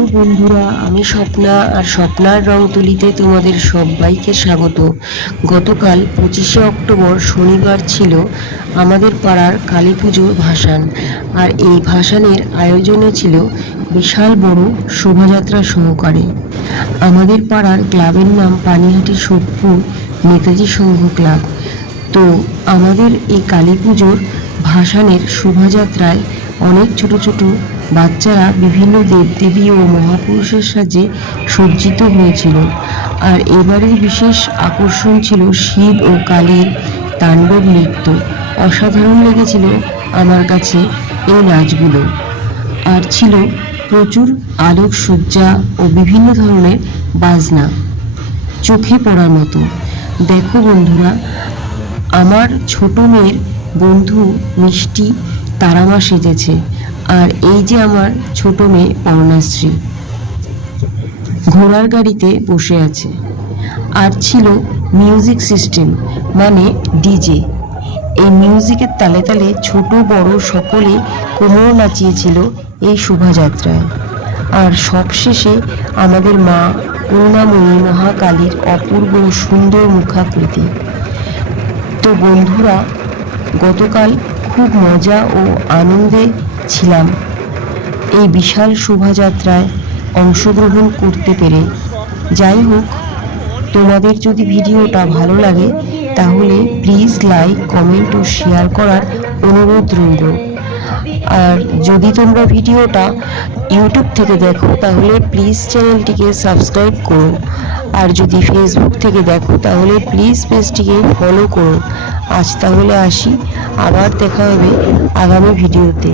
Hello বন্ধুরা, আমি স্বপ্না আর স্বপ্নার রং তুলিতে তোমাদের সবাইকে স্বাগত। গতকাল 25শে অক্টোবর শনিবার ছিল আমাদের পাড়ার কালী পুজোর ভাসান। আর এই ভাসানের আয়োজনে ছিল বিশাল বড় শোভাযাত্রা সহকারে। আমাদের পাড়ার ক্লাবের নাম পানিহাটি সোদপুর নেতাজি সংঘ ক্লাব। তো আমাদের এই কালী পুজোর ভাসানের শোভাযাত্রায় অনেক ছোট ছোট বাচ্চারা বিভিন্ন দেবদেবী ও মহাপুরুষের সাজে সজ্জিত হয়েছিল। আর এবারের বিশেষ আকর্ষণ ছিল শিব ও কালীর তাণ্ডব নৃত্য। অসাধারণ লেগেছিল আমার কাছে এই নাচগুলো। আর ছিল প্রচুর আলোকসজ্জা ও বিভিন্ন ধরনের বাজনা, চোখে পড়ার মতো। দেখো বন্ধুরা, আমার ছোট মেয়ের বন্ধু মিষ্টি তারামা সেজেছে। আর এই যে আমার ছোট মেয়ে অর্ণাশ্রী ঘোড়ার গাড়িতে বসে আছে। আর ছিল মিউজিক সিস্টেম, মানে ডিজে। এই মিউজিকের তালে তালে ছোট বড় সকলে কোমর নাচিয়েছিল এই শোভাযাত্রায়। আর সবশেষে আমাদের মা করুণাময়ী মহাকালীর অপূর্ব সুন্দর মুখাকৃতি। তো বন্ধুরা, গতকাল খুব মজা ও আনন্দে ছিলাম এই বিশাল শোভাযাত্রায় অংশগ্রহণ করতে পেরে। যাই হোক, তোমাদের যদি ভিডিওটা ভালো লাগে তাহলে প্লিজ লাইক, কমেন্ট ও শেয়ার করার অনুরোধ রইল। আর যদি তোমরা ভিডিওটা ইউটিউব থেকে দেখো তাহলে প্লিজ চ্যানেলটিকে সাবস্ক্রাইব করো। আর যদি ফেসবুক থেকে দেখো তাহলে প্লিজ পেজটিকে ফলো করো। আজ তাহলে আসি, আবার দেখা হবে আগামী ভিডিওতে।